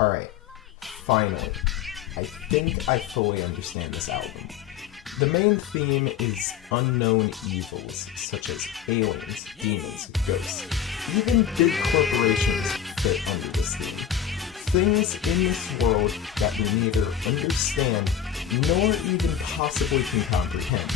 Alright, finally. I think I fully understand this album. The main theme is unknown evils, such as aliens, demons, ghosts. Even big corporations fit under this theme. Things in this world that we neither understand nor even possibly can comprehend.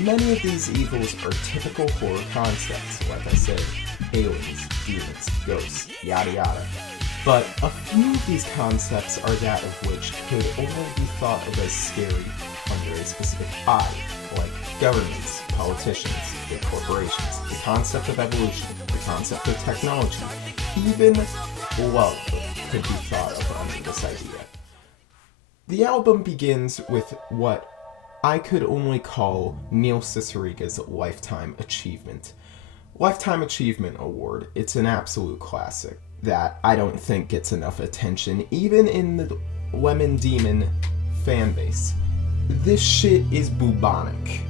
Many of these evils are typical horror concepts, like I said, aliens, demons, ghosts, yada yada. But a few of these concepts are that of which could only be thought of as scary under a specific eye, like governments, politicians, big corporations, the concept of evolution, the concept of technology, even love could be thought of under this idea. The album begins with what I could only call Neil Cicieregas' Lifetime Achievement. Lifetime Achievement Award, it's an absolute classic that I don't think gets enough attention, even in the Lemon Demon fanbase. This shit is bubonic.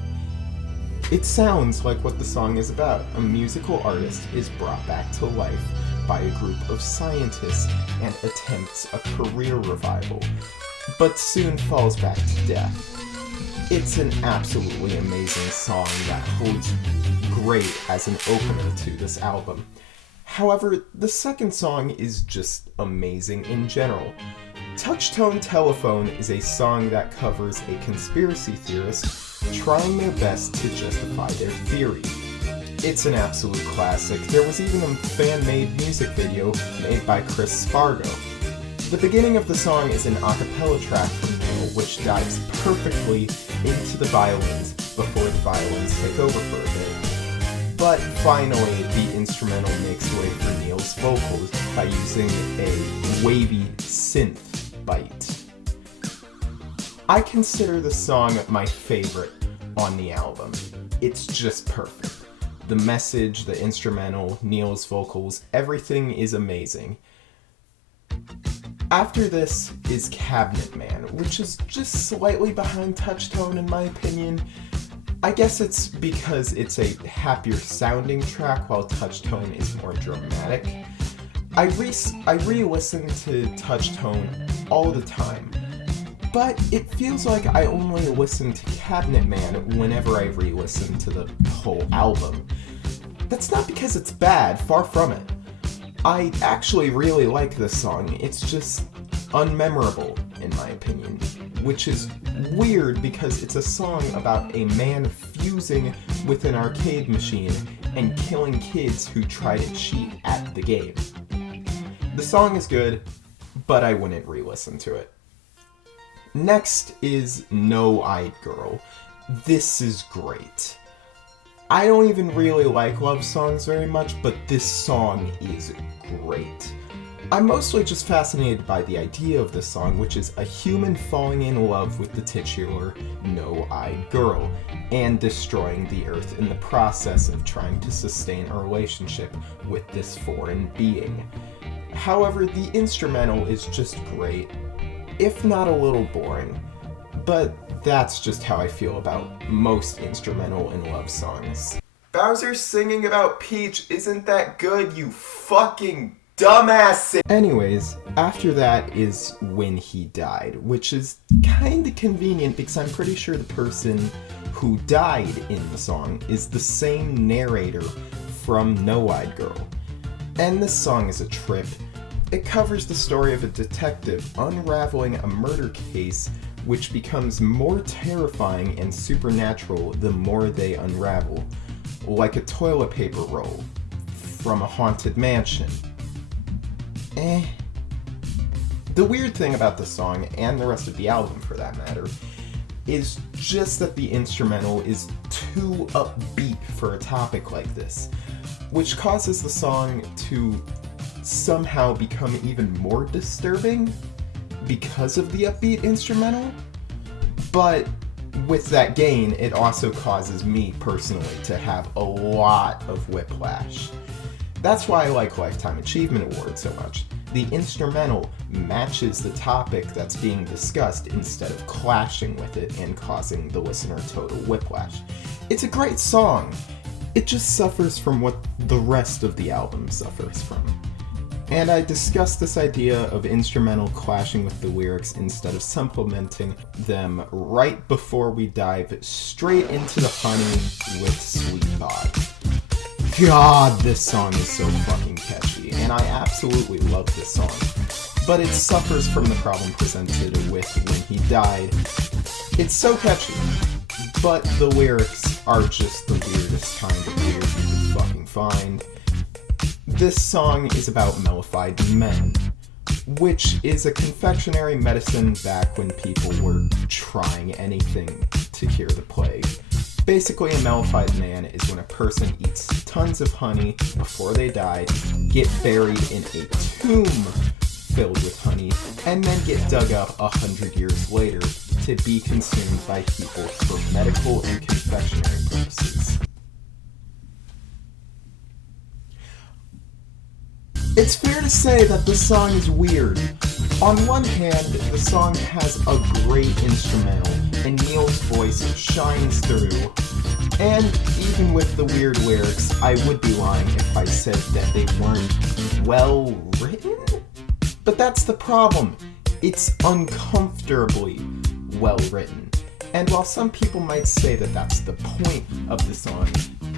It sounds like what the song is about. A musical artist is brought back to life by a group of scientists and attempts a career revival, but soon falls back to death. It's an absolutely amazing song that holds great as an opener to this album. However, the second song is just amazing in general. Touch-Tone Telephone is a song that covers a conspiracy theorist trying their best to justify their theory. It's an absolute classic. There was even a fan-made music video made by Chris Spargo. The beginning of the song is an a cappella track from Neil, which dives perfectly into the violins before the violins take over for a bit. But finally, the instrumental makes way for Neil's vocals by using a wavy synth bite. I consider the song my favorite on the album. It's just perfect. The message, the instrumental, Neil's vocals, everything is amazing. After this is Cabinet Man, which is just slightly behind Touch-Tone in my opinion. I guess it's because it's a happier sounding track while Touch-Tone is more dramatic. I re-listen to Touch-Tone all the time, but it feels like I only listen to Cabinet Man whenever I re-listen to the whole album. That's not because it's bad, far from it. I actually really like this song, it's just unmemorable in my opinion, which is weird because it's a song about a man fusing with an arcade machine and killing kids who try to cheat at the game. The song is good, but I wouldn't re-listen to it. Next is No-Eyed Girl. This is great. I don't even really like love songs very much, but this song is great. I'm mostly just fascinated by the idea of this song, which is a human falling in love with the titular no-eyed girl, and destroying the Earth in the process of trying to sustain a relationship with this foreign being. However, the instrumental is just great, if not a little boring, but that's just how I feel about most instrumental and love songs. Bowser singing about Peach isn't that good, you fucking dumbass! Anyways, after that is When He Died, which is kinda convenient because I'm pretty sure the person who died in the song is the same narrator from No-Eyed Girl. And this song is a trip. It covers the story of a detective unraveling a murder case which becomes more terrifying and supernatural the more they unravel, like a toilet paper roll from a haunted mansion. The weird thing about the song, and the rest of the album for that matter, is just that the instrumental is too upbeat for a topic like this, which causes the song to somehow become even more disturbing because of the upbeat instrumental. But with that gain, it also causes me personally to have a lot of whiplash. That's why I like Lifetime Achievement Award so much. The instrumental matches the topic that's being discussed instead of clashing with it and causing the listener total whiplash. It's a great song. It just suffers from what the rest of the album suffers from. And I discussed this idea of instrumental clashing with the lyrics instead of supplementing them right before we dive straight into the honey with Sweet Bod. God, this song is so fucking catchy, and I absolutely love this song. But it suffers from the problem presented with When He Died. It's so catchy, but the lyrics are just the weirdest kind of weird you can fucking find. This song is about mellified men, which is a confectionery medicine back when people were trying anything to cure the plague. Basically, a mellified man is when a person eats tons of honey before they die, get buried in a tomb filled with honey, and then get dug up 100 years later to be consumed by people for medical and confectionery purposes. It's fair to say that this song is weird. On one hand, the song has a great instrumental, and Neil's voice shines through. And even with the weird lyrics, I would be lying if I said that they weren't well written. But that's the problem. It's uncomfortably well written. And while some people might say that that's the point of the song,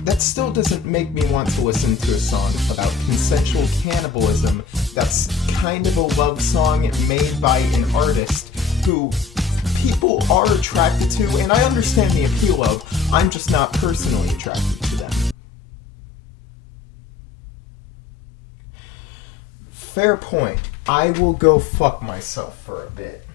that still doesn't make me want to listen to a song about consensual cannibalism that's kind of a love song made by an artist who people are attracted to, and I understand the appeal of. I'm just not personally attracted to them. Fair point. I will go fuck myself for a bit.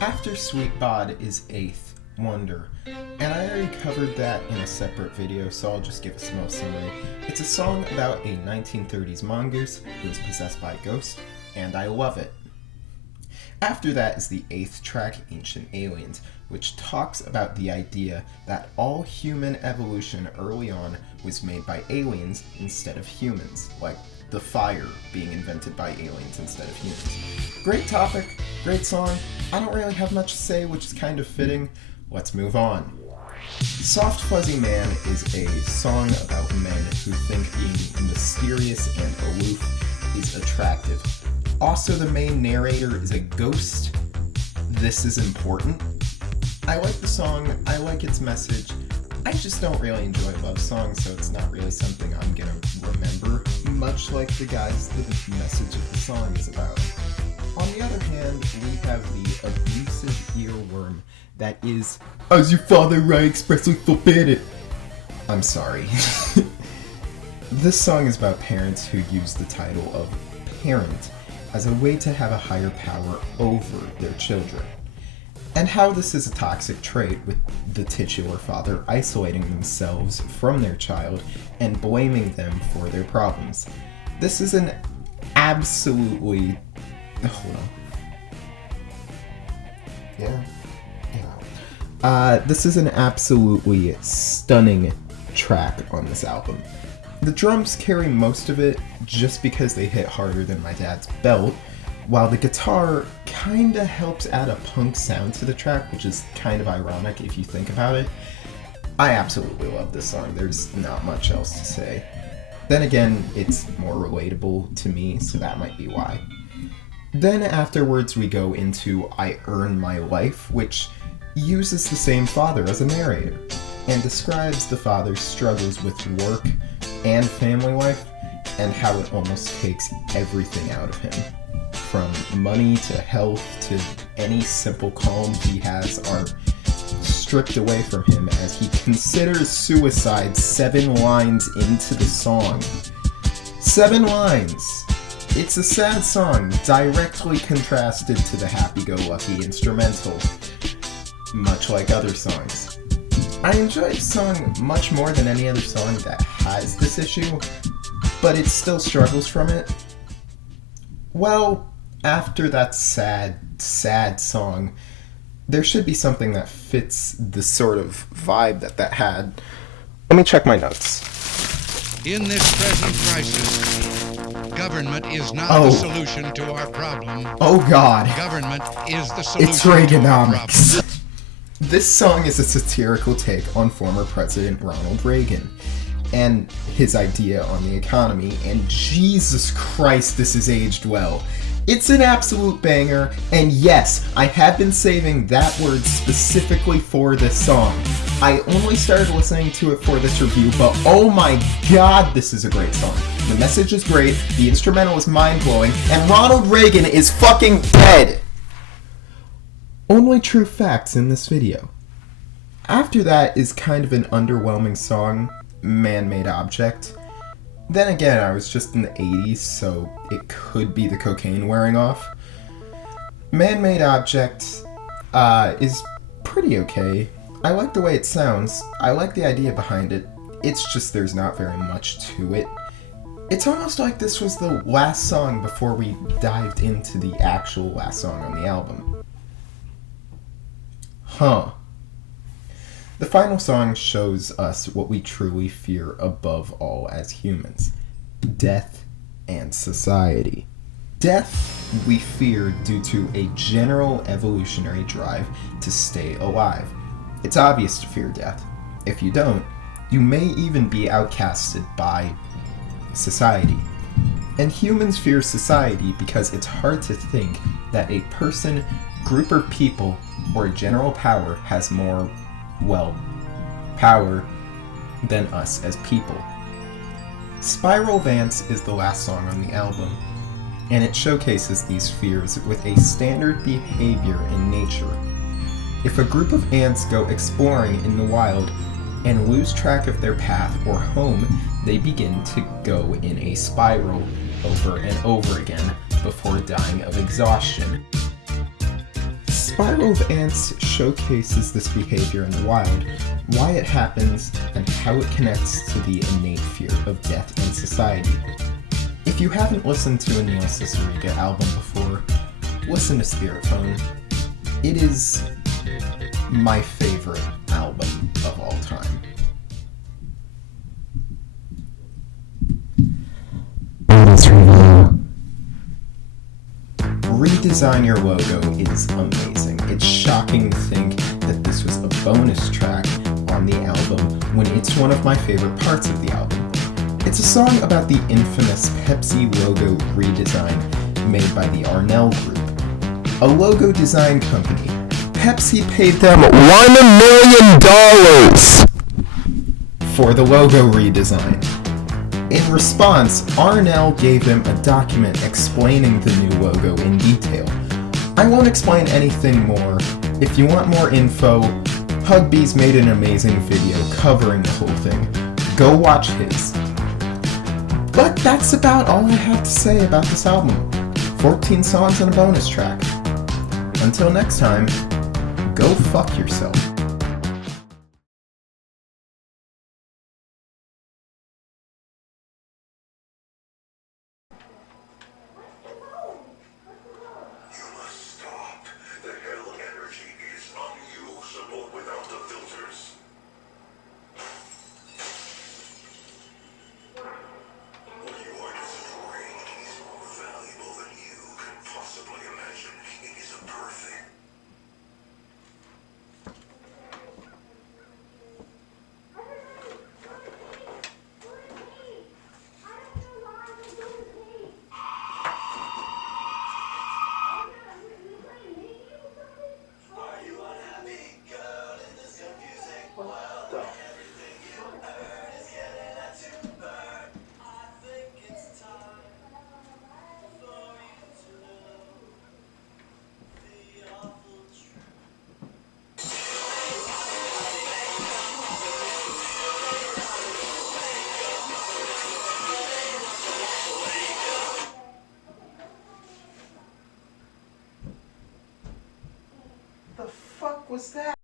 After Sweet Bod is Eighth Wonder, and I already covered that in a separate video, so I'll just give a small summary. It's a song about a 1930s mongoose who is possessed by a ghost, and I love it. After that is the 8th track, Ancient Aliens, which talks about the idea that all human evolution early on was made by aliens instead of humans, like the fire being invented by aliens instead of humans. Great topic, great song. I don't really have much to say, which is kind of fitting. Let's move on. Soft Fuzzy Man is a song about men who think being mysterious and aloof is attractive. Also, the main narrator is a ghost. This is important. I like the song, I like its message. I just don't really enjoy love songs, so it's not really something I'm gonna remember, much like the guys the message of the song is about. On the other hand, we have the abusive earworm that is, "As your father I expressly forbid it." I'm sorry. This song is about parents who use the title of parent as a way to have a higher power over their children, and how this is a toxic trait with the titular father isolating themselves from their child and blaming them for their problems. This is an absolutely... Hold on. This is an absolutely stunning track on this album. The drums carry most of it just because they hit harder than my dad's belt, while the guitar kinda helps add a punk sound to the track, which is kind of ironic if you think about it. I absolutely love this song, there's not much else to say. Then again, it's more relatable to me, so that might be why. Then afterwards we go into I Earn My Life, which uses the same father as a narrator, and describes the father's struggles with work and family life, and how it almost takes everything out of him. From money to health to any simple calm he has are stripped away from him as he considers suicide 7 lines into the song. 7 lines! It's a sad song, directly contrasted to the happy-go-lucky instrumental, much like other songs. I enjoy the song much more than any other song that has this issue, but it still struggles from it. Well, after that sad song, there should be something that fits the sort of vibe that had. Let me check my notes. In this present crisis, government is not the solution to our problem. Oh God. Government is the solution It's to our Reaganomics. problem. This song is a satirical take on former President Ronald Reagan. and his idea on the economy, and Jesus Christ, this has aged well. It's an absolute banger, and yes, I have been saving that word specifically for this song. I only started listening to it for this review, but oh my god, this is a great song. The message is great, the instrumental is mind-blowing, and Ronald Reagan is fucking dead! Only true facts in this video. After that is kind of an underwhelming song, Man-Made Object. Then again, I was just in the 80s, so it could be the cocaine wearing off. Man-Made Object is pretty okay. I like the way it sounds. I like the idea behind it. It's just there's not very much to it. It's almost like this was the last song before we dived into the actual last song on the album. Huh. The final song shows us what we truly fear above all as humans: death and society. Death we fear due to a general evolutionary drive to stay alive. It's obvious to fear death. If you don't, you may even be outcasted by society. And humans fear society because it's hard to think that a person, group or people, or a general power has more, well, power than us as people. Spiral Vance is the last song on the album, and it showcases these fears with a standard behavior in nature. If a group of ants go exploring in the wild and lose track of their path or home, they begin to go in a spiral over and over again before dying of exhaustion. Spiral of Ants showcases this behavior in the wild, why it happens, and how it connects to the innate fear of death and society. If you haven't listened to a Neil Cicieregas album before, listen to Spiritphone. It is my favorite album of all time. Redesign Your Logo is amazing. It's shocking to think that this was a bonus track on the album when it's one of my favorite parts of the album. It's a song about the infamous Pepsi logo redesign made by the Arnell Group, a logo design company. Pepsi paid them $1 million for the logo redesign. In response, Arnell gave him a document explaining the new logo in detail. I won't explain anything more. If you want more info, Hugbee's made an amazing video covering the whole thing. Go watch his. But that's about all I have to say about this album. 14 songs and a bonus track. Until next time, go fuck yourself. The fuck was that?